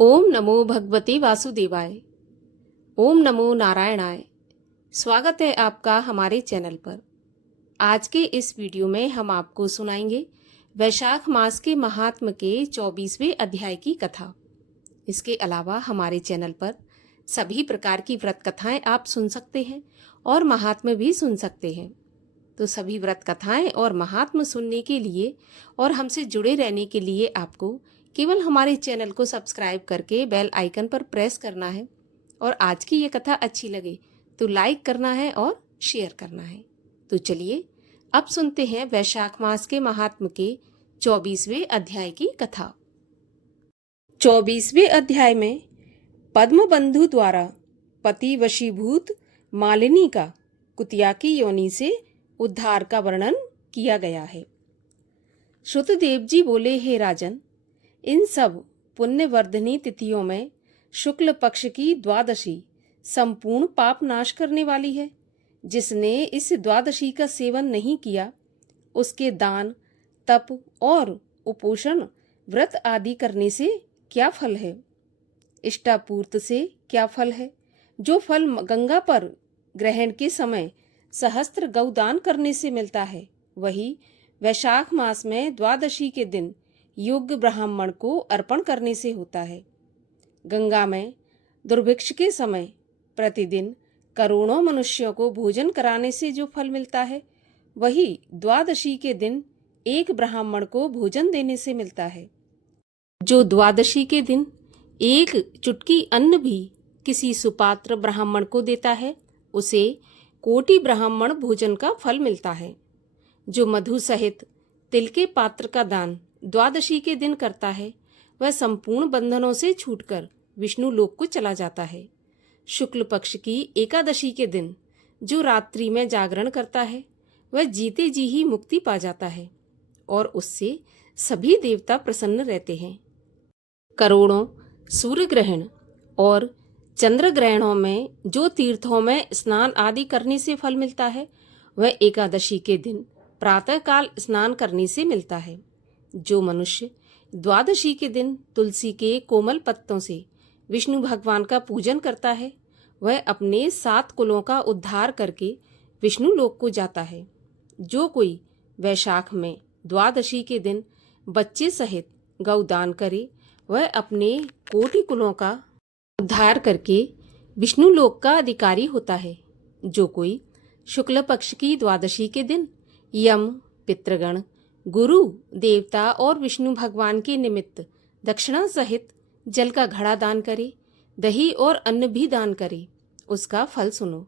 ओम नमो भगवते वासुदेवाय। ओम नमो नारायणाय। स्वागत है आपका हमारे चैनल पर। आज के इस वीडियो में हम आपको सुनाएंगे वैशाख मास के महात्म के 24वें अध्याय की कथा। इसके अलावा हमारे चैनल पर सभी प्रकार की व्रत कथाएं आप सुन सकते हैं और महात्म भी सुन सकते हैं। तो सभी व्रत कथाएं और महात्म सुनने के लिए और हमसे जुड़े रहने के लिए आपको केवल हमारे चैनल को सब्सक्राइब करके बेल आइकन पर प्रेस करना है और आज की ये कथा अच्छी लगे तो लाइक करना है और शेयर करना है। तो चलिए अब सुनते हैं वैशाख मास के महात्म के 24वें अध्याय की कथा। 24वें अध्याय में पद्मबंधु द्वारा पति वशीभूत मालिनी का कुतिया की योनि से उद्धार का वर्णन किया गया है। श्रुतदेव जी बोले, हे राजन, इन सब पुण्यवर्धनी तिथियों में शुक्ल पक्ष की द्वादशी संपूर्ण पाप नाश करने वाली है। जिसने इस द्वादशी का सेवन नहीं किया उसके दान, तप और उपोषण व्रत आदि करने से क्या फल है? इष्टापूर्त से क्या फल है? जो फल गंगा पर ग्रहण के समय सहस्त्र गौदान करने से मिलता है, वही वैशाख मास में द्वादशी के दिन योग्य ब्राह्मण को अर्पण करने से होता है। गंगा में दुर्भिक्ष के समय प्रतिदिन करोड़ों मनुष्यों को भोजन कराने से जो फल मिलता है, वही द्वादशी के दिन एक ब्राह्मण को भोजन देने से मिलता है। जो द्वादशी के दिन एक चुटकी अन्न भी किसी सुपात्र ब्राह्मण को देता है, उसे कोटि ब्राह्मण भोजन का फल मिलता है। जो मधु सहित तिल के पात्र का दान द्वादशी के दिन करता है, वह संपूर्ण बंधनों से छूटकर विष्णु लोक को चला जाता है। शुक्ल पक्ष की एकादशी के दिन जो रात्रि में जागरण करता है, वह जीते जी ही मुक्ति पा जाता है और उससे सभी देवता प्रसन्न रहते हैं। करोड़ों सूर्य ग्रहण और चंद्र ग्रहणों में जो तीर्थों में स्नान आदि करने से फल मिलता है, वह एकादशी के दिन प्रातःकाल स्नान करने से मिलता है। जो मनुष्य द्वादशी के दिन तुलसी के कोमल पत्तों से विष्णु भगवान का पूजन करता है, वह अपने 7 कुलों का उद्धार करके विष्णु लोक को जाता है। जो कोई वैशाख में द्वादशी के दिन बच्चे सहित गौदान करे, वह अपने कोटि कुलों का उद्धार करके विष्णु लोक का अधिकारी होता है। जो कोई शुक्ल पक्ष की द्वादशी के दिन यम, पितृगण, गुरु, देवता और विष्णु भगवान के निमित्त दक्षिणा सहित जल का घड़ा दान करे, दही और अन्न भी दान करे, उसका फल सुनो।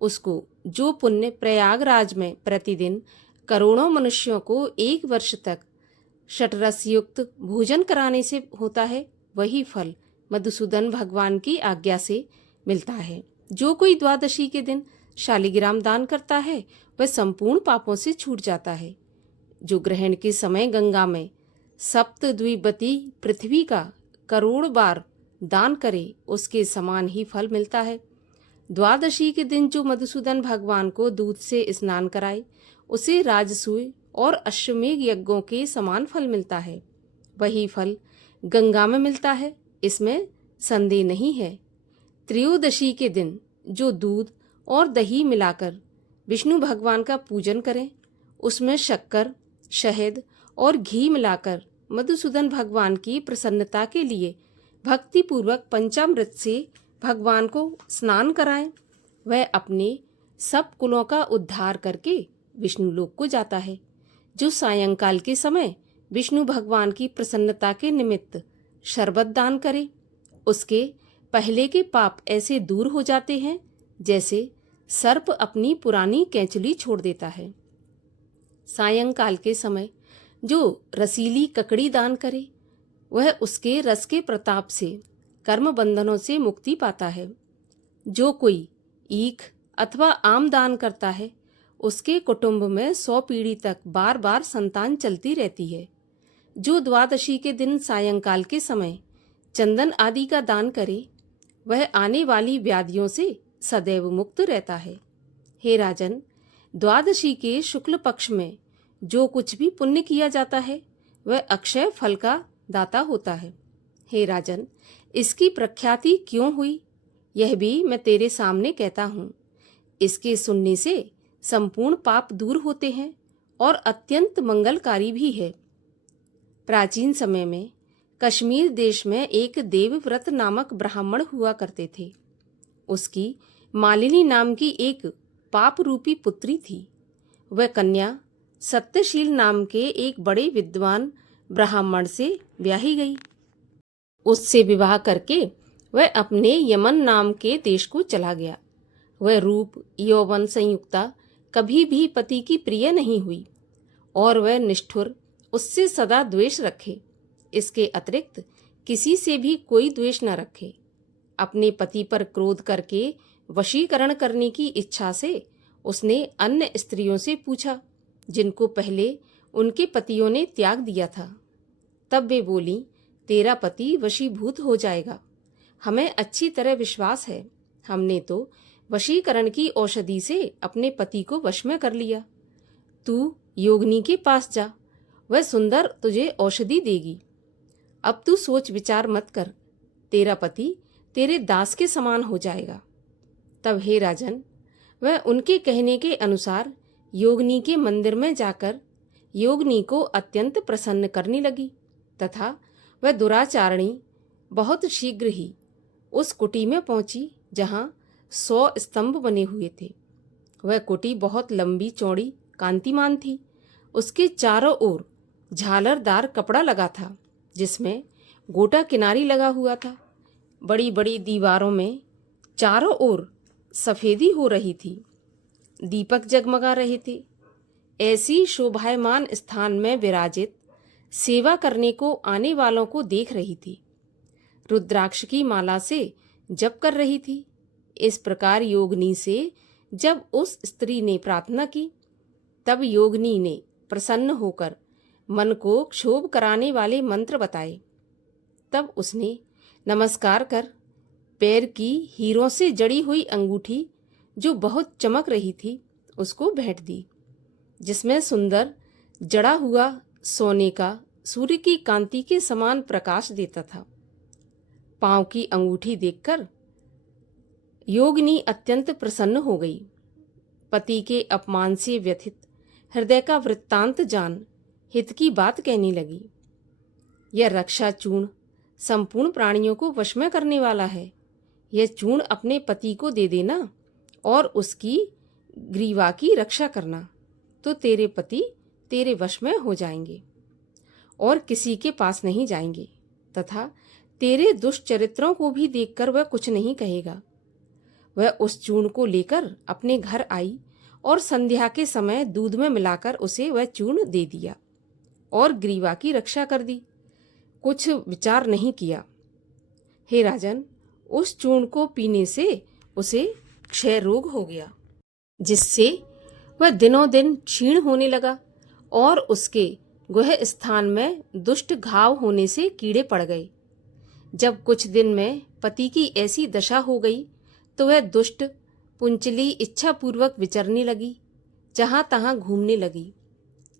उसको जो पुण्य प्रयागराज में प्रतिदिन करोड़ों मनुष्यों को 1 वर्ष तक षटरस युक्त भोजन कराने से होता है, वही फल मधुसूदन भगवान की आज्ञा से मिलता है। जो कोई द्वादशी के दिन शालिग्राम दान करता है, वह संपूर्ण पापों से छूट जाता है। जो ग्रहण के समय गंगा में सप्तद्वीपति पृथ्वी का करोड़ बार दान करे, उसके समान ही फल मिलता है। द्वादशी के दिन जो मधुसूदन भगवान को दूध से स्नान कराए, उसे राजसूय और अश्वमेघ यज्ञों के समान फल मिलता है। वही फल गंगा में मिलता है, इसमें संदेह नहीं है। त्रयोदशी के दिन जो दूध और दही मिलाकर विष्णु भगवान का पूजन करें, उसमें शक्कर, शहद और घी मिलाकर मधुसूदन भगवान की प्रसन्नता के लिए भक्तिपूर्वक पंचामृत से भगवान को स्नान कराएं, वह अपने सब कुलों का उद्धार करके विष्णु लोक को जाता है। जो सायंकाल के समय विष्णु भगवान की प्रसन्नता के निमित्त शरबत दान करे, उसके पहले के पाप ऐसे दूर हो जाते हैं जैसे सर्प अपनी पुरानी कैंचुली छोड़ देता है। सायंकाल के समय जो रसीली ककड़ी दान करे, वह उसके रस के प्रताप से कर्म बंधनों से मुक्ति पाता है। जो कोई ईख अथवा आम दान करता है, उसके कुटुंब में 100 पीढ़ी तक बार बार संतान चलती रहती है। जो द्वादशी के दिन सायंकाल के समय चंदन आदि का दान करे, वह आने वाली व्याधियों से सदैव मुक्त रहता है। हे राजन, द्वादशी के शुक्ल पक्ष में जो कुछ भी पुण्य किया जाता है, वह अक्षय फल का दाता होता है। हे राजन, इसकी प्रख्याति क्यों हुई, यह भी मैं तेरे सामने कहता हूँ। इसके सुनने से संपूर्ण पाप दूर होते हैं और अत्यंत मंगलकारी भी है। प्राचीन समय में कश्मीर देश में एक देवव्रत नामक ब्राह्मण हुआ करते थे। उसकी मालिनी नाम की एक पाप रूपी पुत्री थी। वह कन्या सत्यशील नाम के एक बड़े विद्वान ब्राह्मण से ब्याही गई। उससे विवाह करके वह अपने यमन नाम के देश को चला गया। वह रूप यौवन संयुक्ता कभी भी पति की प्रिय नहीं हुई और वह निष्ठुर, उससे सदा द्वेष रखे। इसके अतिरिक्त किसी से भी कोई द्वेष न रखे। अपने पति पर क्रोध करके वशीकरण करने की इच्छा से उसने अन्य स्त्रियों से पूछा, जिनको पहले उनके पतियों ने त्याग दिया था। तब वे बोली, तेरा पति वशीभूत हो जाएगा। हमें अच्छी तरह विश्वास है। हमने तो वशीकरण की औषधि से अपने पति को वश में कर लिया। तू योगिनी के पास जा, वह सुंदर तुझे औषधि देगी। अब तू सोच विचार मत कर, तेरा पति तेरे दास के समान हो जाएगा। तब हे राजन, वह उनके कहने के अनुसार योगिनी के मंदिर में जाकर योगिनी को अत्यंत प्रसन्न करने लगी तथा वह दुराचारणी बहुत शीघ्र ही उस कुटी में पहुंची जहां 100 स्तंभ बने हुए थे। वह कुटी बहुत लंबी चौड़ी कांतिमान थी। उसके चारों ओर झालरदार कपड़ा लगा था, जिसमें गोटा किनारी लगा हुआ था। बड़ी बड़ी दीवारों में चारों ओर सफेदी हो रही थी। दीपक जगमगा रहे थे। ऐसी शोभायमान स्थान में विराजित सेवा करने को आने वालों को देख रही थी। रुद्राक्ष की माला से जप कर रही थी। इस प्रकार योगिनी से जब उस स्त्री ने प्रार्थना की, तब योगिनी ने प्रसन्न होकर मन को क्षोभ कराने वाले मंत्र बताए। तब उसने नमस्कार कर पैर की हीरों से जड़ी हुई अंगूठी, जो बहुत चमक रही थी, उसको भेंट दी, जिसमें सुंदर जड़ा हुआ सोने का सूर्य की कांति के समान प्रकाश देता था। पांव की अंगूठी देखकर योगिनी अत्यंत प्रसन्न हो गई। पति के अपमान से व्यथित हृदय का वृत्तांत जान हित की बात कहने लगी। यह रक्षा चूर्ण संपूर्ण प्राणियों को वश में करने वाला है। यह चूर्ण अपने पति को दे देना और उसकी ग्रीवा की रक्षा करना, तो तेरे पति तेरे वश में हो जाएंगे और किसी के पास नहीं जाएंगे तथा तेरे दुष्चरित्रों को भी देखकर वह कुछ नहीं कहेगा। वह उस चूर्ण को लेकर अपने घर आई और संध्या के समय दूध में मिलाकर उसे वह चूर्ण दे दिया और ग्रीवा की रक्षा कर दी। कुछ विचार नहीं किया। हे राजन, उस चूर्ण को पीने से उसे क्षय रोग हो गया, जिससे वह दिनों दिन क्षीण होने लगा और उसके गुह स्थान में दुष्ट घाव होने से कीड़े पड़ गए। जब कुछ दिन में पति की ऐसी दशा हो गई तो वह दुष्ट पुंचली इच्छापूर्वक विचरने लगी, जहां तहां घूमने लगी।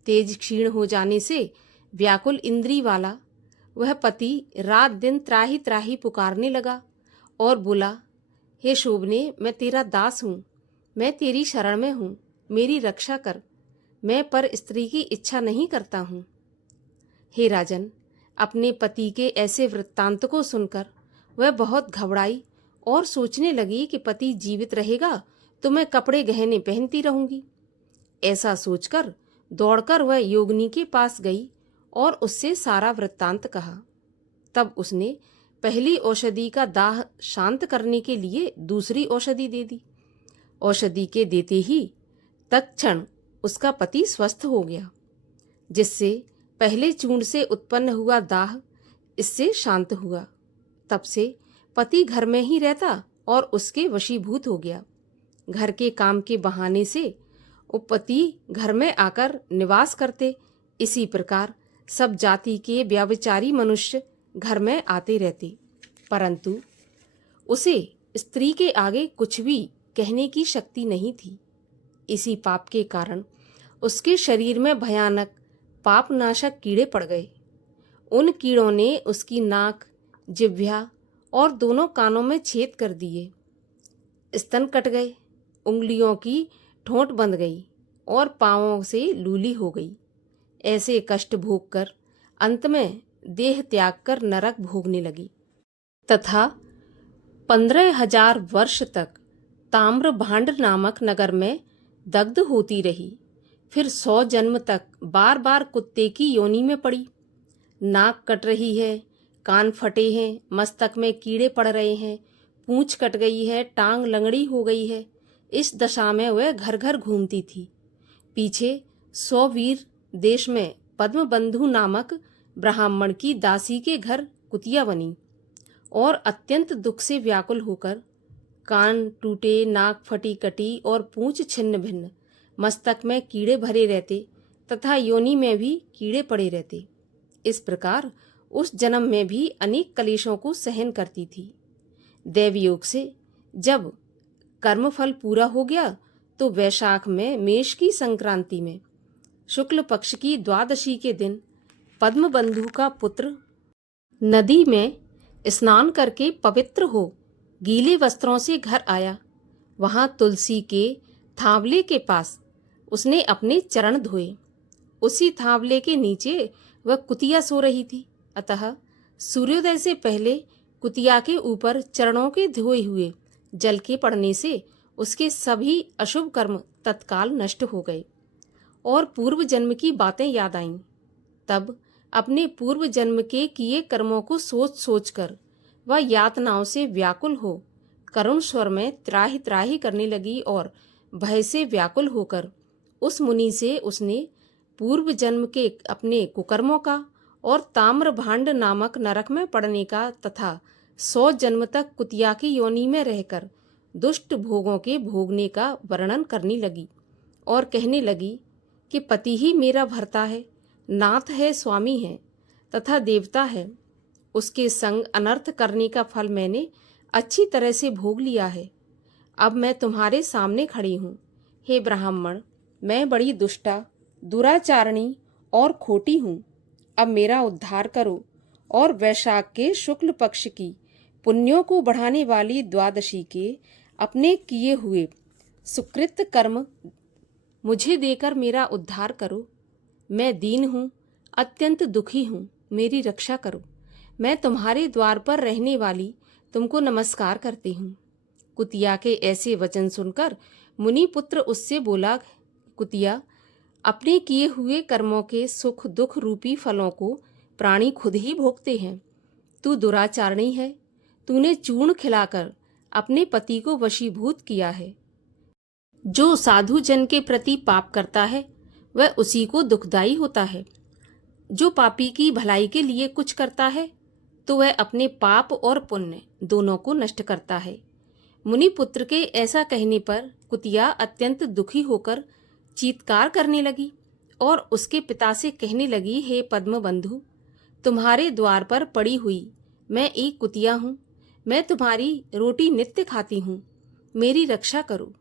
तेज क्षीण हो जाने से व्याकुल इंद्री वाला वह पति रात दिन त्राही त्राही पुकारने लगा और बोला, हे शोभने, मैं तेरा दास हूँ, मैं तेरी शरण में हूँ, मेरी रक्षा कर, मैं पर स्त्री की इच्छा नहीं करता हूँ। हे राजन, अपने पति के ऐसे वृत्तांत को सुनकर वह बहुत घबराई और सोचने लगी कि पति जीवित रहेगा तो मैं कपड़े गहने पहनती रहूंगी। ऐसा सोचकर दौड़कर वह योगिनी के पास गई और उससे सारा वृत्तांत कहा। तब उसने पहली औषधि का दाह शांत करने के लिए दूसरी औषधि दे दी। औषधि के देते ही तत्क्षण उसका पति स्वस्थ हो गया, जिससे पहले चूर्ण से उत्पन्न हुआ दाह इससे शांत हुआ। तब से पति घर में ही रहता और उसके वशीभूत हो गया। घर के काम के बहाने से पति घर में आकर निवास करते। इसी प्रकार सब जाति के व्यभिचारी मनुष्य घर में आते रहते, परंतु उसे स्त्री के आगे कुछ भी कहने की शक्ति नहीं थी। इसी पाप के कारण उसके शरीर में भयानक पापनाशक कीड़े पड़ गए। उन कीड़ों ने उसकी नाक, जिह्वा और दोनों कानों में छेद कर दिए। स्तन कट गए, उंगलियों की ठोंठ बंध गई और पांवों से लूली हो गई। ऐसे कष्ट भोग कर अंत में देह त्याग कर नरक भोगने लगी तथा 15,000 वर्ष तक ताम्रभांड नामक नगर में दग्ध होती रही। फिर 100 जन्म तक बार बार कुत्ते की योनि में पड़ी। नाक कट रही है, कान फटे हैं, मस्तक में कीड़े पड़ रहे हैं, पूंछ कट गई है, टांग लंगड़ी हो गई है। इस दशा में वह घर घर घूमती थी। पीछे 100 वीर देश में पद्मबंधु नामक ब्राह्मण की दासी के घर कुतिया बनी और अत्यंत दुख से व्याकुल होकर कान टूटे, नाक फटी कटी और पूंछ छिन्न भिन्न, मस्तक में कीड़े भरे रहते तथा योनि में भी कीड़े पड़े रहते। इस प्रकार उस जन्म में भी अनेक कलेशों को सहन करती थी। देवयोग से जब कर्मफल पूरा हो गया तो वैशाख में मेष की संक्रांति में शुक्ल पक्ष की द्वादशी के दिन पद्मबंधु का पुत्र नदी में स्नान करके पवित्र हो गीले वस्त्रों से घर आया। वहां तुलसी के थावले के पास उसने अपने चरण धोए। उसी थावले के नीचे वह कुतिया सो रही थी। अतः सूर्योदय से पहले कुतिया के ऊपर चरणों के धोए हुए जल के पड़ने से उसके सभी अशुभ कर्म तत्काल नष्ट हो गए और पूर्व जन्म की बातें याद आईं। तब अपने पूर्व जन्म के किए कर्मों को सोच सोचकर वह यातनाओं से व्याकुल हो करुण स्वर में त्राहि त्राहि करने लगी और भय से व्याकुल होकर उस मुनि से उसने पूर्व जन्म के अपने कुकर्मों का और ताम्रभांड नामक नरक में पड़ने का तथा 100 जन्म तक कुतिया की योनि में रहकर दुष्ट भोगों के भोगने का वर्णन करने लगी और कहने लगी कि पति ही मेरा भर्ता है, नाथ है, स्वामी है तथा देवता है। उसके संग अनर्थ करने का फल मैंने अच्छी तरह से भोग लिया है। अब मैं तुम्हारे सामने खड़ी हूँ। हे ब्राह्मण, मैं बड़ी दुष्टा, दुराचारणी और खोटी हूँ। अब मेरा उद्धार करो और वैशाख के शुक्ल पक्ष की पुण्यों को बढ़ाने वाली द्वादशी के अपने किए हुए सुकृत कर्म मुझे देकर मेरा उद्धार करो। मैं दीन हूँ, अत्यंत दुखी हूँ, मेरी रक्षा करो। मैं तुम्हारे द्वार पर रहने वाली तुमको नमस्कार करती हूँ। कुतिया के ऐसे वचन सुनकर मुनि पुत्र उससे बोला, कुतिया, अपने किए हुए कर्मों के सुख दुख रूपी फलों को प्राणी खुद ही भोगते हैं। तू दुराचारणी है, तूने चूर्ण खिलाकर अपने पति को वशीभूत किया है। जो साधु जन के प्रति पाप करता है वह उसी को दुखदाई होता है। जो पापी की भलाई के लिए कुछ करता है तो वह अपने पाप और पुण्य दोनों को नष्ट करता है। मुनि पुत्र के ऐसा कहने पर कुतिया अत्यंत दुखी होकर चीत्कार करने लगी और उसके पिता से कहने लगी, हे पद्मबंधु, तुम्हारे द्वार पर पड़ी हुई मैं एक कुतिया हूँ। मैं तुम्हारी रोटी नित्य खाती हूँ, मेरी रक्षा करो।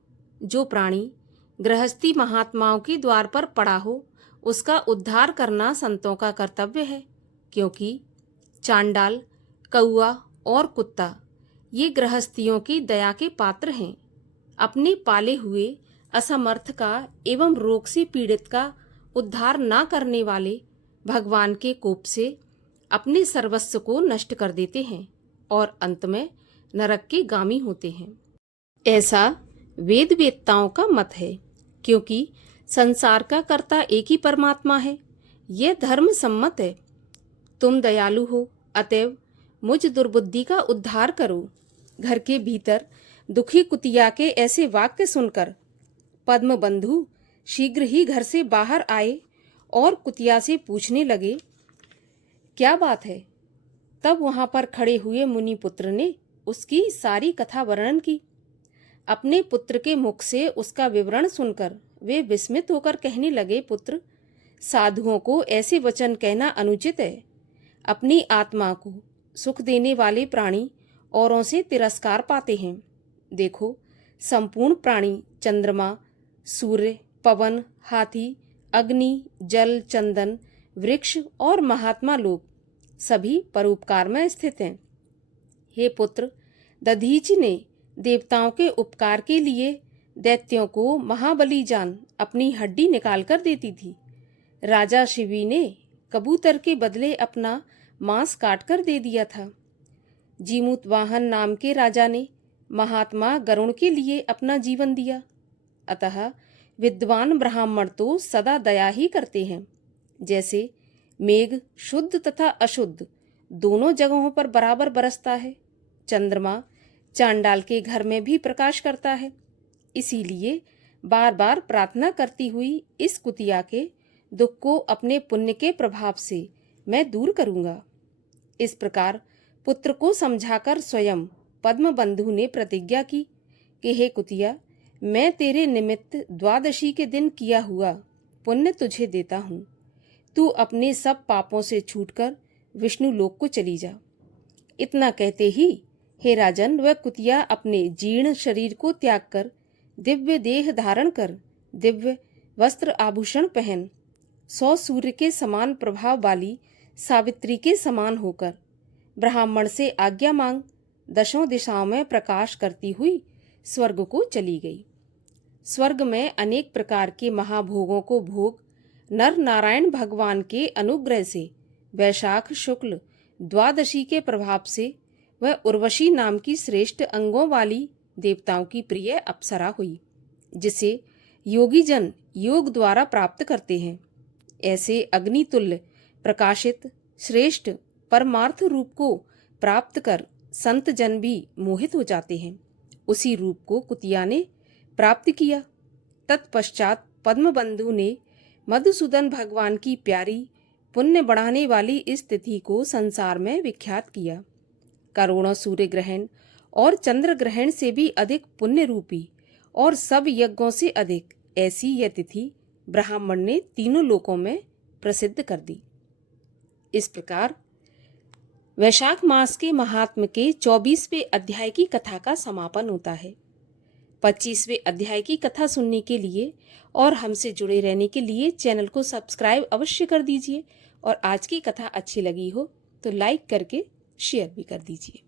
जो प्राणी गृहस्थी महात्माओं के द्वार पर पड़ा हो उसका उद्धार करना संतों का कर्तव्य है, क्योंकि चांडाल, कौआ और कुत्ता ये गृहस्थियों की दया के पात्र हैं। अपने पाले हुए असमर्थ का एवं रोग से पीड़ित का उद्धार न करने वाले भगवान के कोप से अपने सर्वस्व को नष्ट कर देते हैं और अंत में नरक के गामी होते हैं। ऐसा वेद वेत्ताओं का मत है, क्योंकि संसार का कर्ता एक ही परमात्मा है। यह धर्म सम्मत है। तुम दयालु हो, अतएव मुझ दुर्बुद्धि का उद्धार करो। घर के भीतर दुखी कुतिया के ऐसे वाक्य सुनकर पद्मबंधु शीघ्र ही घर से बाहर आए और कुतिया से पूछने लगे, क्या बात है? तब वहां पर खड़े हुए मुनि पुत्र ने उसकी सारी कथा वर्णन की। अपने पुत्र के मुख से उसका विवरण सुनकर वे विस्मित होकर कहने लगे, पुत्र, साधुओं को ऐसे वचन कहना अनुचित है। अपनी आत्मा को सुख देने वाले प्राणी औरों से तिरस्कार पाते हैं। देखो, संपूर्ण प्राणी चंद्रमा, सूर्य, पवन, हाथी, अग्नि, जल, चंदन, वृक्ष और महात्मा लोग सभी परोपकार में स्थित हैं। हे पुत्र, दधीचि ने देवताओं के उपकार के लिए दैत्यों को महाबली जान अपनी हड्डी निकाल कर देती थी। राजा शिवी ने कबूतर के बदले अपना मांस काट कर दे दिया था। जीमूतवाहन नाम के राजा ने महात्मा गरुण के लिए अपना जीवन दिया। अतः विद्वान ब्राह्मण तो सदा दया ही करते हैं। जैसे मेघ शुद्ध तथा अशुद्ध दोनों जगहों पर बराबर बरसता है, चंद्रमा चांडाल के घर में भी प्रकाश करता है। इसीलिए बार बार प्रार्थना करती हुई इस कुतिया के दुख को अपने पुण्य के प्रभाव से मैं दूर करूंगा। इस प्रकार पुत्र को समझाकर स्वयं पद्मबंधु ने प्रतिज्ञा की कि हे कुतिया, मैं तेरे निमित्त द्वादशी के दिन किया हुआ पुण्य तुझे देता हूँ। तू अपने सब पापों से छूटकर विष्णु लोक को चली जा। इतना कहते ही हे राजन, वह कुतिया अपने जीर्ण शरीर को त्याग कर दिव्य देह धारण कर दिव्य वस्त्र आभूषण पहन 100 सूर्य के समान प्रभाव वाली सावित्री के समान होकर ब्राह्मण से आज्ञा मांग दशों दिशाओं में प्रकाश करती हुई स्वर्ग को चली गई। स्वर्ग में अनेक प्रकार के महाभोगों को भोग नर नारायण भगवान के अनुग्रह से वैशाख शुक्ल द्वादशी के प्रभाव से वह उर्वशी नाम की श्रेष्ठ अंगों वाली देवताओं की प्रिय अप्सरा हुई, जिसे योगी जन योग द्वारा प्राप्त करते हैं। ऐसे अग्नितुल्य प्रकाशित श्रेष्ठ परमार्थ रूप को प्राप्त कर संत जन भी मोहित हो जाते हैं। उसी रूप को कुतिया ने प्राप्त किया। तत्पश्चात पद्मबंधु ने मधुसूदन भगवान की प्यारी पुण्य बढ़ाने वाली इस तिथि को संसार में विख्यात किया। करोड़ों सूर्य ग्रहण और चंद्र ग्रहण से भी अधिक पुण्य रूपी और सब यज्ञों से अधिक ऐसी यह तिथि ब्राह्मण ने तीनों लोकों में प्रसिद्ध कर दी। इस प्रकार वैशाख मास के महात्म के 24वें अध्याय की कथा का समापन होता है। 25वें अध्याय की कथा सुनने के लिए और हमसे जुड़े रहने के लिए चैनल को सब्सक्राइब अवश्य कर दीजिए और आज की कथा अच्छी लगी हो तो लाइक करके शेयर भी कर दीजिए।